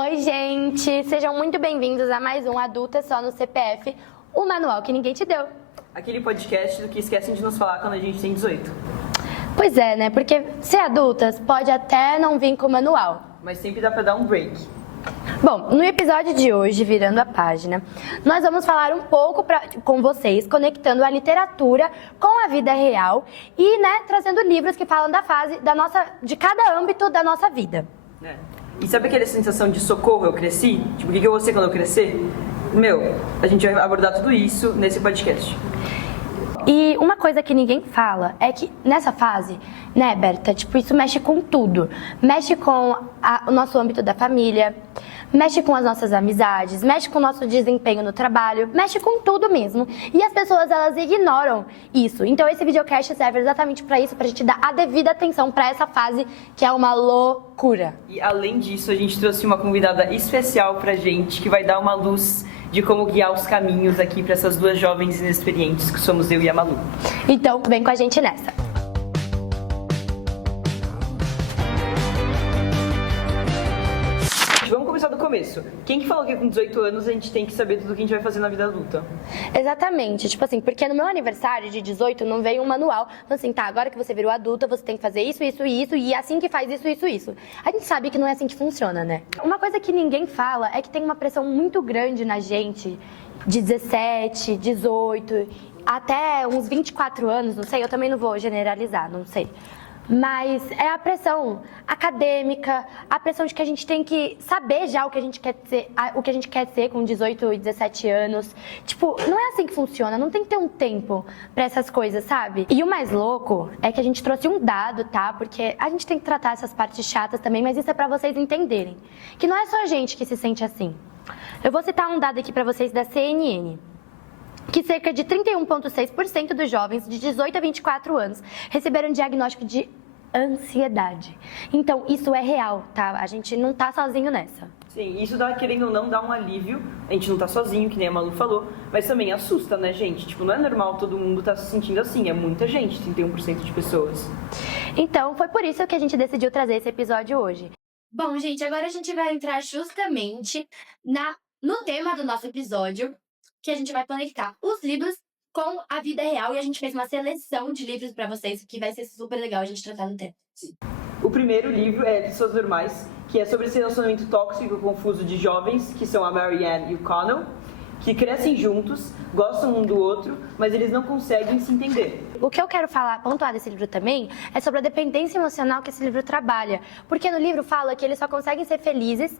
Oi, gente! Sejam muito bem-vindos a mais um Adulta Só no CPF, o manual que ninguém te deu. Aquele podcast do que esquecem de nos falar quando a gente tem 18. Pois é, né? Porque ser adultas pode até não vir com manual. Mas sempre dá pra dar um break. Bom, no episódio de hoje, virando a página, nós vamos falar um pouco com vocês, conectando a literatura com a vida real e, trazendo livros que falam da fase de cada âmbito da nossa vida. E sabe aquela sensação de socorro, eu cresci? Tipo, o que eu vou ser quando eu crescer? A gente vai abordar tudo isso nesse podcast. E uma coisa que ninguém fala é que nessa fase, Berta, isso mexe com tudo. Mexe com o nosso âmbito da família, mexe com as nossas amizades, mexe com o nosso desempenho no trabalho, mexe com tudo mesmo. E as pessoas, elas ignoram isso. Então esse videocast serve exatamente pra isso, pra gente dar a devida atenção pra essa fase que é uma loucura. E além disso, a gente trouxe uma convidada especial pra gente, que vai dar uma luz de como guiar os caminhos aqui para essas duas jovens inexperientes que somos eu e a Malu. Então, vem com a gente nessa. Vamos começar do começo. Quem que falou que com 18 anos a gente tem que saber tudo o que a gente vai fazer na vida adulta? Exatamente, porque no meu aniversário de 18 não veio um manual, falando assim, agora que você virou adulta, você tem que fazer isso, isso e isso, e assim que faz isso, isso, isso. A gente sabe que não é assim que funciona, né? Uma coisa que ninguém fala é que tem uma pressão muito grande na gente, de 17, 18, até uns 24 anos, não sei, eu também não vou generalizar, não sei. Mas é a pressão acadêmica, a pressão de que a gente tem que saber já o que a gente quer ser com 18 e 17 anos. Não é assim que funciona, não tem que ter um tempo pra essas coisas, sabe? E o mais louco é que a gente trouxe um dado, tá? Porque a gente tem que tratar essas partes chatas também, mas isso é pra vocês entenderem. Que não é só a gente que se sente assim. Eu vou citar um dado aqui pra vocês da CNN. Que cerca de 31,6% dos jovens de 18 a 24 anos receberam diagnóstico de ansiedade. Então, isso é real, tá? A gente não tá sozinho nessa. Sim, isso dá, querendo ou não, dá um alívio. A gente não tá sozinho, que nem a Malu falou, mas também assusta, né, gente? Não é normal todo mundo tá se sentindo assim, é muita gente, 31% de pessoas. Então, foi por isso que a gente decidiu trazer esse episódio hoje. Bom, gente, agora a gente vai entrar justamente no tema do nosso episódio, que a gente vai conectar os livros com a vida real, e a gente fez uma seleção de livros pra vocês, que vai ser super legal a gente tratar no tema. Sim. O primeiro livro é Pessoas Normais, que é sobre esse relacionamento tóxico e confuso de jovens, que são a Marianne e o Connell, que crescem juntos, gostam um do outro, mas eles não conseguem se entender. O que eu quero pontuar desse livro também, é sobre a dependência emocional que esse livro trabalha. Porque no livro fala que eles só conseguem ser felizes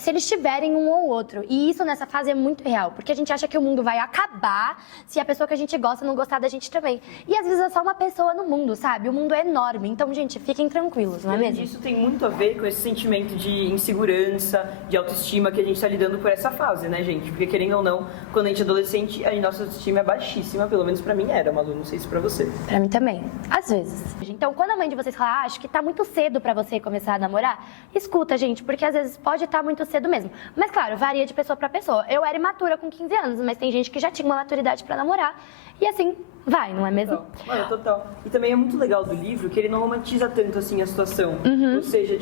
se eles tiverem um ou outro. E isso nessa fase é muito real, porque a gente acha que o mundo vai acabar se a pessoa que a gente gosta não gostar da gente também. E às vezes é só uma pessoa no mundo, sabe? O mundo é enorme. Então, gente, fiquem tranquilos, não é mesmo? Isso tem muito a ver com esse sentimento de insegurança, de autoestima que a gente tá lidando por essa fase, né, gente? Porque querendo ou não, quando a gente é adolescente, a nossa autoestima é baixíssima, pelo menos pra mim era, Malu, não sei se pra você. Pra mim também, às vezes. Então, quando a mãe de vocês fala, acho que tá muito cedo pra você começar a namorar, escuta, gente, porque às vezes pode estar muito cedo mesmo. Mas claro, varia de pessoa pra pessoa. Eu era imatura com 15 anos, mas tem gente que já tinha uma maturidade pra namorar, e assim vai, não é mesmo? Mano, total. E também é muito legal do livro que ele não romantiza tanto assim a situação. Ou seja,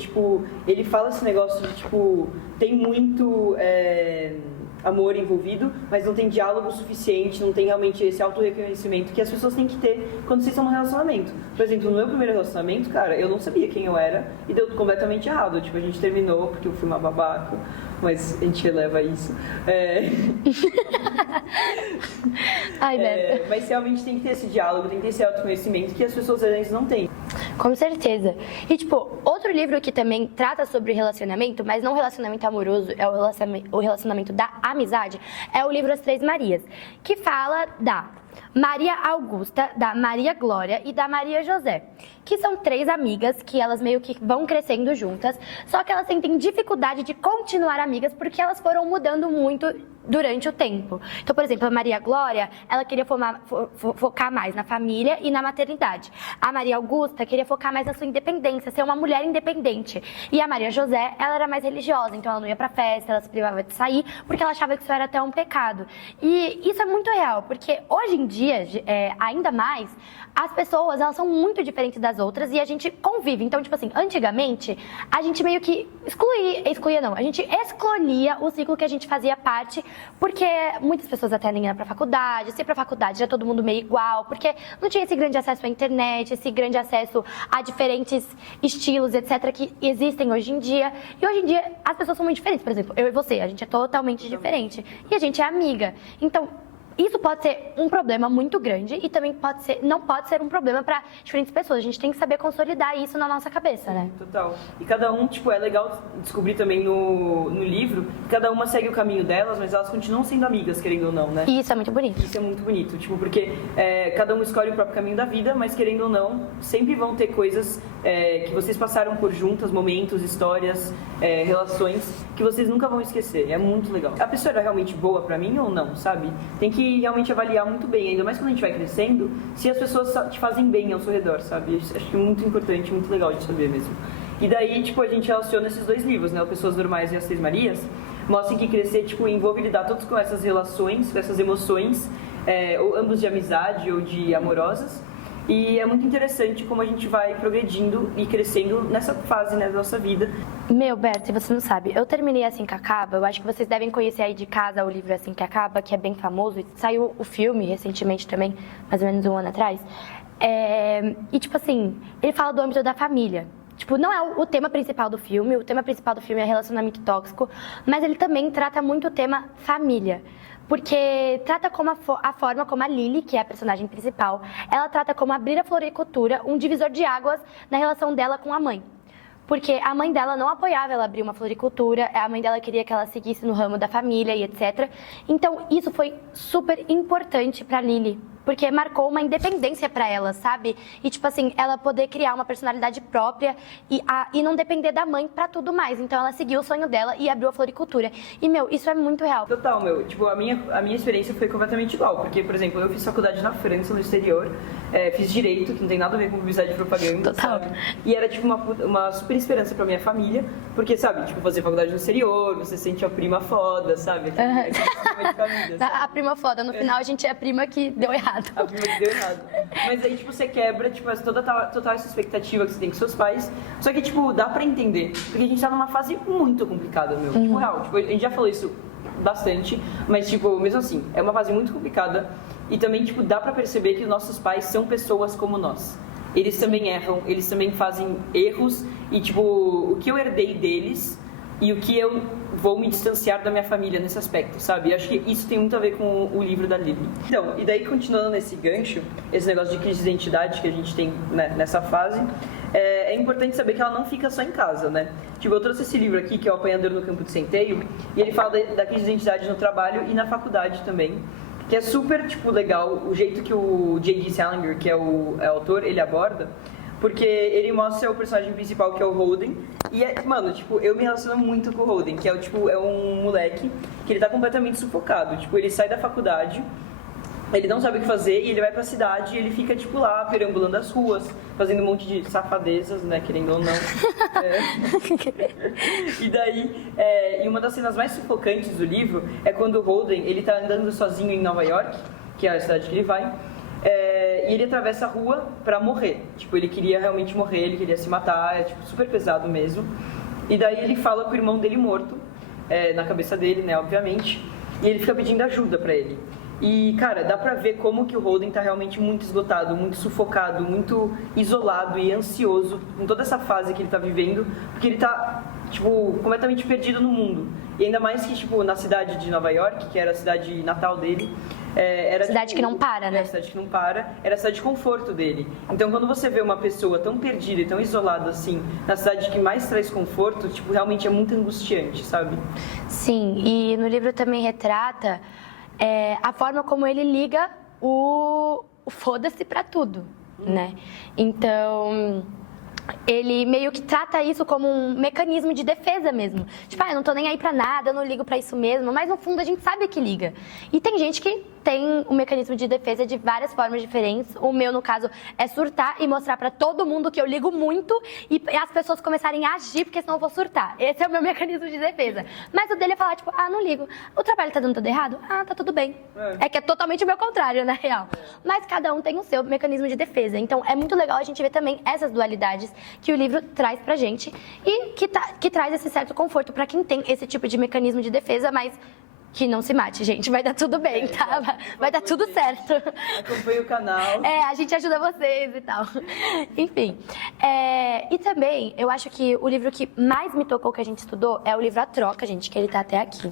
ele fala esse negócio de, tem muito amor envolvido, mas não tem diálogo suficiente, não tem realmente esse autorreconhecimento que as pessoas têm que ter quando vocês estão num relacionamento. Por exemplo, no meu primeiro relacionamento, cara, eu não sabia quem eu era e deu completamente errado. A gente terminou porque eu fui uma babaca, mas a gente releva isso. Ai, Beto. Mas realmente tem que ter esse diálogo, tem que ter esse autoconhecimento que as pessoas às vezes não têm. Com certeza. E, outro livro que também trata sobre relacionamento, mas não relacionamento amoroso, é o relacionamento da amizade, é o livro As Três Marias, que fala da Maria Augusta, da Maria Glória e da Maria José, que são três amigas que elas meio que vão crescendo juntas, só que elas sentem dificuldade de continuar amigas porque elas foram mudando muito durante o tempo. Então, por exemplo, a Maria Glória, ela queria focar mais na família e na maternidade. A Maria Augusta queria focar mais na sua independência, ser uma mulher independente. E a Maria José, ela era mais religiosa, então ela não ia pra festa, ela se privava de sair, porque ela achava que isso era até um pecado. E isso é muito real, porque hoje em dia dia, ainda mais, as pessoas, elas são muito diferentes das outras e a gente convive. Então, tipo assim, antigamente, a gente meio que a gente escolhia o ciclo que a gente fazia parte, porque muitas pessoas até nem iam pra faculdade, se ia pra faculdade já todo mundo meio igual, porque não tinha esse grande acesso à internet, esse grande acesso a diferentes estilos, etc., que existem hoje em dia. E hoje em dia, as pessoas são muito diferentes. Por exemplo, eu e você, a gente é totalmente diferente. E a gente é amiga. Então, isso pode ser um problema muito grande e também não pode ser um problema para diferentes pessoas. A gente tem que saber consolidar isso na nossa cabeça, né? Total. E cada um, tipo, é legal descobrir também no livro, cada uma segue o caminho delas, mas elas continuam sendo amigas, querendo ou não, né? E isso é muito bonito. Isso é muito bonito, tipo, porque cada um escolhe o próprio caminho da vida, mas querendo ou não, sempre vão ter coisas que vocês passaram por juntas, momentos, histórias, relações, que vocês nunca vão esquecer. É muito legal. A pessoa era realmente boa pra mim ou não, sabe? Tem que realmente avaliar muito bem, ainda mais quando a gente vai crescendo, se as pessoas te fazem bem ao seu redor, sabe? Acho que é muito importante, muito legal de saber mesmo. E daí, tipo, a gente relaciona esses dois livros, né? O Pessoas Normais e As Três Marias, mostram que crescer, tipo, envolve lidar todos com essas relações, com essas emoções, ou ambos de amizade ou de amorosas. E é muito interessante como a gente vai progredindo e crescendo nessa fase, né, da nossa vida. Meu, Berto, se você não sabe, eu terminei Assim que Acaba. Eu acho que vocês devem conhecer aí de casa o livro Assim que Acaba, que é bem famoso. E saiu o filme recentemente também, mais ou menos um ano atrás. E, tipo assim, ele fala do âmbito da família. Tipo, não é o tema principal do filme. O tema principal do filme é relacionamento tóxico. Mas ele também trata muito o tema família. Porque trata como a forma como a Lily, que é a personagem principal, ela trata como abrir a floricultura um divisor de águas na relação dela com a mãe. Porque a mãe dela não apoiava ela abrir uma floricultura, a mãe dela queria que ela seguisse no ramo da família e etc. Então, isso foi super importante pra Lily, porque marcou uma independência pra ela, sabe? E, tipo assim, ela poder criar uma personalidade própria e não depender da mãe pra tudo mais. Então, ela seguiu o sonho dela e abriu a floricultura. E, meu, isso é muito real. Total, meu. Tipo, a minha experiência foi completamente igual. Porque, por exemplo, eu fiz faculdade na França, no exterior. Fiz Direito, que não tem nada a ver com publicidade e propaganda, Total. sabe? E era, tipo, uma super esperança pra minha família. Porque, sabe, tipo, fazer faculdade no exterior, você sente a prima foda, sabe? Aquele sistema de família, sabe? A prima foda. No final, a gente é a prima que deu errado. A prima que deu errado. Mas aí, tipo, você quebra, tipo, total essa expectativa que você tem com seus pais. Só que, tipo, dá pra entender. Porque a gente tá numa fase muito complicada, meu. Tipo, real. Tipo, a gente já falou isso bastante. Mas, tipo, mesmo assim, é uma fase muito complicada. E também, tipo, dá pra perceber que os nossos pais são pessoas como nós. Eles também erram, eles também fazem erros. E, tipo, o que eu herdei deles e o que eu vou me distanciar da minha família nesse aspecto, sabe? Eu acho que isso tem muito a ver com o livro da Lily. Então, e daí continuando nesse gancho, esse negócio de crise de identidade que a gente tem, né, nessa fase, é importante saber que ela não fica só em casa, né? Tipo, eu trouxe esse livro aqui, que é O Apanhador no Campo de Centeio, e ele fala da crise de identidade no trabalho e na faculdade também, que é super, tipo, legal o jeito que o J.D. Salinger, que é o autor, ele aborda, porque ele mostra o personagem principal, que é o Holden. E, mano, tipo, eu me relaciono muito com o Holden, que é um moleque que ele tá completamente sufocado. Tipo, ele sai da faculdade, ele não sabe o que fazer e ele vai pra cidade e ele fica, tipo, lá, perambulando as ruas, fazendo um monte de safadezas, né, querendo ou não. E daí, e uma das cenas mais sufocantes do livro é quando o Holden, ele tá andando sozinho em Nova York, que é a cidade que ele vai, e ele atravessa a rua pra morrer. Tipo, ele queria realmente morrer, ele queria se matar, é tipo, super pesado mesmo. E daí ele fala com o irmão dele morto, na cabeça dele, né, obviamente, e ele fica pedindo ajuda pra ele. E, cara, dá pra ver como que o Holden tá realmente muito esgotado, muito sufocado, muito isolado e ansioso com toda essa fase que ele tá vivendo, porque ele tá, tipo, completamente perdido no mundo. E ainda mais que, tipo, na cidade de Nova York, que era a cidade natal dele, era Cidade tipo, que não para, né? Cidade que não para, era a cidade de conforto dele. Então, quando você vê uma pessoa tão perdida e tão isolada assim, na cidade que mais traz conforto, tipo, realmente é muito angustiante, sabe? Sim, e no livro também retrata a forma como ele liga o foda-se pra tudo, né? Então, ele meio que trata isso como um mecanismo de defesa mesmo. Tipo, eu não tô nem aí pra nada, eu não ligo pra isso mesmo, mas no fundo a gente sabe que liga. E tem gente que tem um mecanismo de defesa de várias formas diferentes. O meu, no caso, é surtar e mostrar pra todo mundo que eu ligo muito e as pessoas começarem a agir, porque senão eu vou surtar. Esse é o meu mecanismo de defesa. Mas o dele é falar, tipo, não ligo. O trabalho tá dando tudo errado? Tá tudo bem. É que é totalmente o meu contrário, na real. Mas cada um tem o seu mecanismo de defesa. Então, é muito legal a gente ver também essas dualidades que o livro traz pra gente e que traz esse certo conforto pra quem tem esse tipo de mecanismo de defesa, mas que não se mate, gente. Vai dar tudo bem, tá? Vai dar tudo certo. Acompanhe o canal. A gente ajuda vocês e tal. Enfim. E também, eu acho que o livro que mais me tocou que a gente estudou é o livro A Troca, gente, que ele tá até aqui.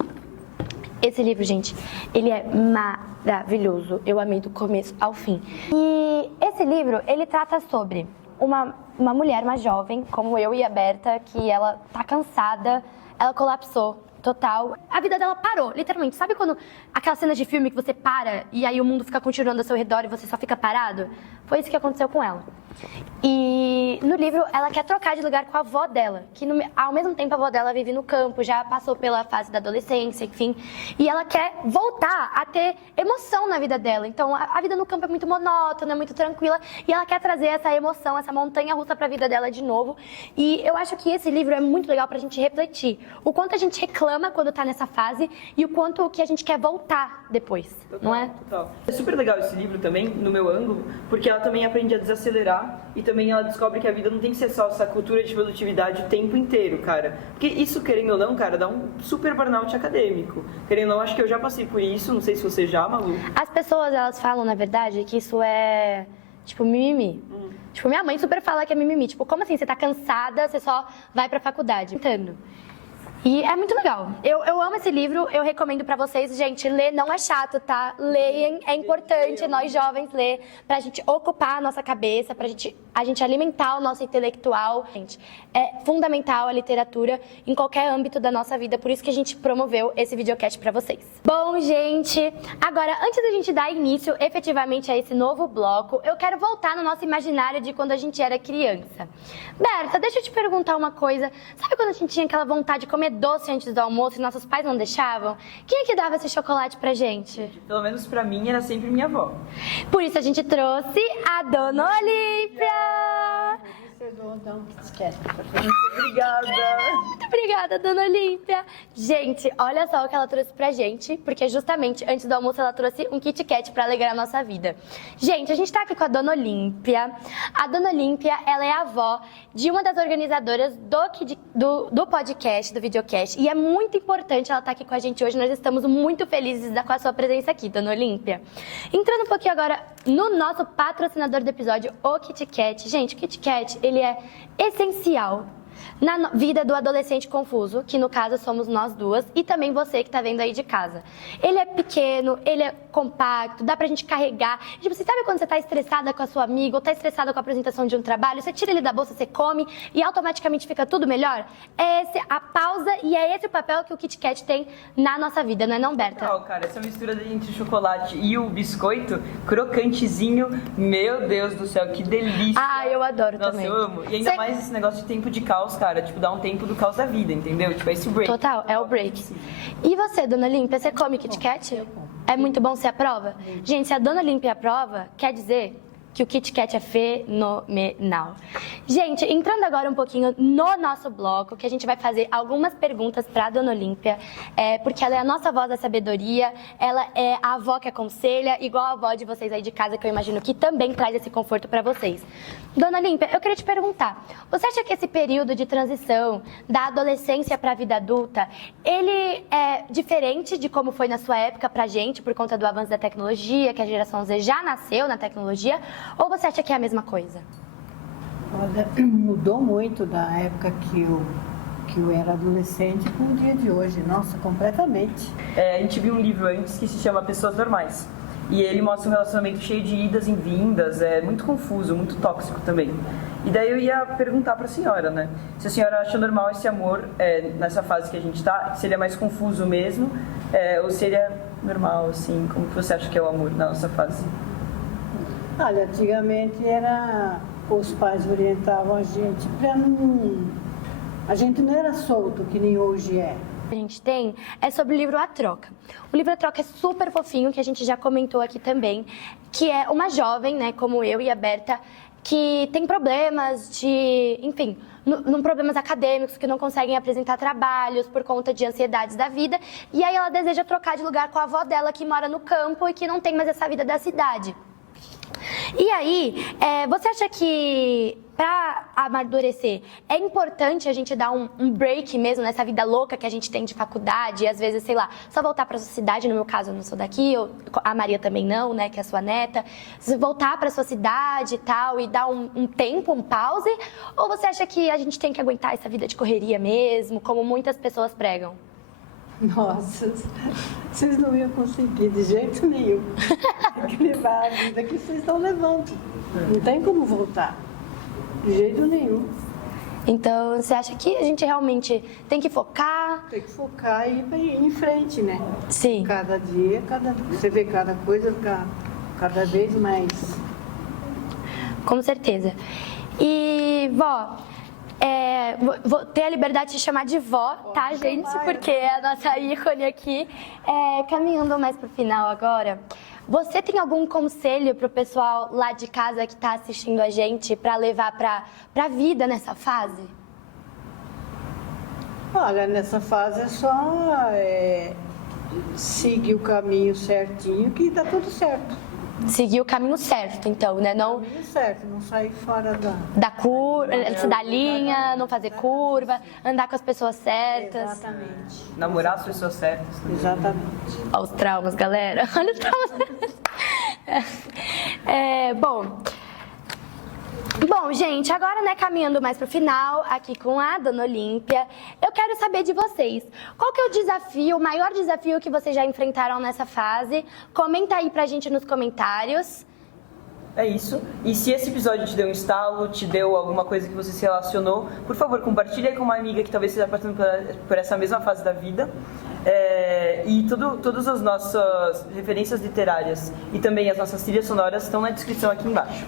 Esse livro, gente, ele é maravilhoso. Eu amei do começo ao fim. E esse livro, ele trata sobre uma mulher, uma jovem, como eu e a Berta, que ela tá cansada, ela colapsou total. A vida dela parou, literalmente. Sabe quando aquelas cenas de filme que você para e aí o mundo fica continuando ao seu redor e você só fica parado? Foi isso que aconteceu com ela. E no livro ela quer trocar de lugar com a avó dela, que ao mesmo tempo a avó dela vive no campo, já passou pela fase da adolescência, enfim. E ela quer voltar a ter emoção na vida dela. Então a vida no campo é muito monótona, muito tranquila, e ela quer trazer essa emoção, essa montanha-russa pra vida dela de novo. E eu acho que esse livro é muito legal pra gente refletir. O quanto a gente reclama quando tá nessa fase e o quanto que a gente quer voltar depois, Total, não é? Total. É super legal esse livro também, no meu ângulo, porque ela também aprende a desacelerar e também ela descobre que a vida não tem que ser só essa cultura de produtividade o tempo inteiro, cara. Porque isso, querendo ou não, cara, dá um super burnout acadêmico. Querendo ou não, acho que eu já passei por isso, não sei se você já, Malu. As pessoas, elas falam, na verdade, que isso é, tipo, mimimi. Tipo, minha mãe super fala que é mimimi. Tipo, como assim? Você tá cansada, você só vai pra faculdade. Entendo. E é muito legal. Eu amo esse livro, eu recomendo pra vocês. Gente, ler não é chato, tá? Leem, é importante nós jovens ler pra gente ocupar a nossa cabeça, pra a gente alimentar o nosso intelectual. Gente, é fundamental a literatura em qualquer âmbito da nossa vida, por isso que a gente promoveu esse videocast pra vocês. Bom, gente, agora, antes da gente dar início efetivamente a esse novo bloco, eu quero voltar no nosso imaginário de quando a gente era criança. Berta, deixa eu te perguntar uma coisa. Sabe quando a gente tinha aquela vontade de comer doce antes do almoço e nossos pais não deixavam? Quem é que dava esse chocolate pra gente? Pelo menos pra mim era sempre minha avó. Por isso a gente trouxe a Dona Olímpia! Obrigada! Muito obrigada, Dona Olímpia! Gente, olha só o que ela trouxe pra gente, porque justamente antes do almoço ela trouxe um Kit Kat pra alegrar a nossa vida. Gente, a gente tá aqui com a Dona Olímpia. A Dona Olímpia, ela é a avó de uma das organizadoras do podcast, do videocast, e é muito importante ela estar aqui com a gente hoje. Nós estamos muito felizes com a sua presença aqui, Dona Olímpia. Entrando um pouquinho agora no nosso patrocinador do episódio, o Kit Kat. Gente, o Kit Kat, ele é essencial na vida do adolescente confuso, que no caso somos nós duas, e também você que tá vendo aí de casa. Ele é pequeno, ele é compacto, dá pra gente carregar. Tipo, você sabe quando você tá estressada com a sua amiga ou tá estressada com a apresentação de um trabalho, você tira ele da bolsa, você come e automaticamente fica tudo melhor? É esse a pausa e é esse o papel que o Kit Kat tem na nossa vida, não é não, Berta? Não, cara, essa mistura entre o chocolate e o biscoito, crocantezinho, meu Deus do céu, que delícia! Eu adoro Nossa, também. eu amo. E ainda mais esse negócio de tempo de caos, cara, tipo, dá um tempo do caos da vida, entendeu? Tipo, é esse break. Total, é o break. E você, Dona Olímpia, você come Kit Kat? É muito bom, você aprova? Gente, se a Dona Olímpia aprova, quer dizer que o Kit Kat é fenomenal. Gente, entrando agora um pouquinho no nosso bloco, que a gente vai fazer algumas perguntas para a Dona Olímpia, porque ela é a nossa voz da sabedoria, ela é a avó que aconselha, igual a avó de vocês aí de casa, que eu imagino que também traz esse conforto para vocês. Dona Olímpia, eu queria te perguntar, você acha que esse período de transição da adolescência para a vida adulta, ele é diferente de como foi na sua época pra gente, por conta do avanço da tecnologia, que a geração Z já nasceu na tecnologia, ou você acha que é a mesma coisa? Olha, mudou muito da época que eu era adolescente para o dia de hoje. Nossa, completamente. A gente viu um livro antes que se chama Pessoas Normais. E ele mostra um relacionamento cheio de idas e vindas, muito confuso, muito tóxico também. E daí eu ia perguntar para a senhora, né? Se a senhora acha normal esse amor nessa fase que a gente está, se ele é mais confuso mesmo, ou se ele é normal, assim, como que você acha que é o amor na nossa fase? Olha, antigamente era os pais orientavam a gente para não... A gente não era solto, que nem hoje é. A gente tem é sobre o livro A Troca. O livro A Troca é super fofinho, que a gente já comentou aqui também, que é uma jovem, né, como eu e a Berta, que tem problemas de, enfim, problemas acadêmicos, que não conseguem apresentar trabalhos por conta de ansiedades da vida, e aí ela deseja trocar de lugar com a avó dela, que mora no campo e que não tem mais essa vida da cidade. E aí, você acha que para amadurecer é importante a gente dar um break mesmo nessa vida louca que a gente tem de faculdade e às vezes, sei lá, só voltar para sua cidade? No meu caso, eu não sou daqui, a Maria também não, né, que é a sua neta. Voltar para sua cidade e tal e dar um tempo, um pause? Ou você acha que a gente tem que aguentar essa vida de correria mesmo, como muitas pessoas pregam? Nossa, vocês não iam conseguir de jeito nenhum. Tem que levar a vida que vocês estão levando. Não tem como voltar. De jeito nenhum. Então, você acha que a gente realmente tem que focar? Tem que focar e ir em frente, né? Sim. Cada dia, você vê cada coisa cada vez mais. Com certeza. E, vó, vou ter a liberdade de chamar de vó, tá, gente? Porque é a nossa ícone aqui. Caminhando mais pro final agora, você tem algum conselho pro pessoal lá de casa que tá assistindo a gente para levar pra vida nessa fase? Olha, nessa fase é só seguir o caminho certinho que dá tudo certo. Seguir o caminho certo, então, né? Não O caminho certo, não sair fora da curva, da linha, não fazer curva, andar com as pessoas certas. Exatamente. Namorar as pessoas certas. Exatamente. Olha os traumas, galera. Olha os traumas. Bom, gente, agora, né, caminhando mais pro final, aqui com a Dona Olímpia, eu quero saber de vocês. Qual que é o desafio, o maior desafio que vocês já enfrentaram nessa fase? Comenta aí pra gente nos comentários. É isso. E se esse episódio te deu um estalo, te deu alguma coisa que você se relacionou, por favor, compartilha aí com uma amiga que talvez esteja passando por essa mesma fase da vida. E todas as nossas referências literárias e também as nossas trilhas sonoras estão na descrição aqui embaixo.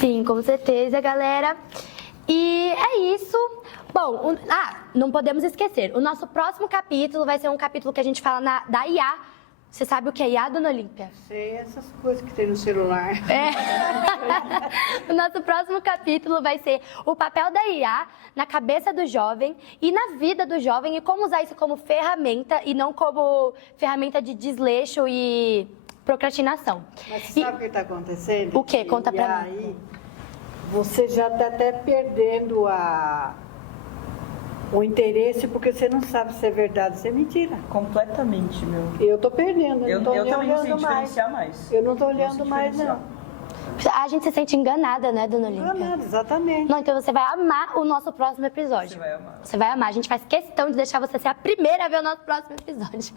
Sim, com certeza, galera. E é isso. Bom, não podemos esquecer, o nosso próximo capítulo vai ser um capítulo que a gente fala da IA. Você sabe o que é IA, Dona Olímpia? Sei essas coisas que tem no celular. O nosso próximo capítulo vai ser o papel da IA na cabeça do jovem e na vida do jovem e como usar isso como ferramenta e não como ferramenta de desleixo e procrastinação. Mas você sabe o que está acontecendo? O quê? Conta pra mim. Aí, você já está até perdendo o interesse, porque você não sabe se é verdade ou se é mentira. Completamente, meu. Eu estou perdendo, eu não estou também não sei olhando mais. diferenciar mais. Eu não estou Não sei olhando mais, não. diferenciar. A gente se sente enganada, né, Dona Olímpia? Enganado, exatamente. Não, então você vai amar o nosso próximo episódio. Você vai amar. Você vai amar. A gente faz questão de deixar você ser a primeira a ver o nosso próximo episódio.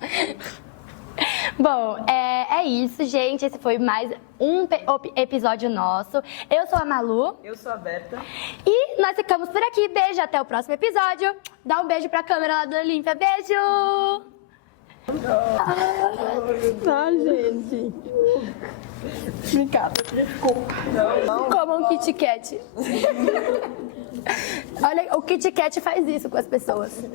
Bom, é isso, gente. Esse foi mais um episódio nosso. Eu sou a Malu. Eu sou a Berta. E nós ficamos por aqui. Beijo, até o próximo episódio. Dá um beijo pra câmera lá do Olímpia. Beijo! Tá, gente. Obrigada. Como um Kit Kat. Olha, o Kit Kat faz isso com as pessoas.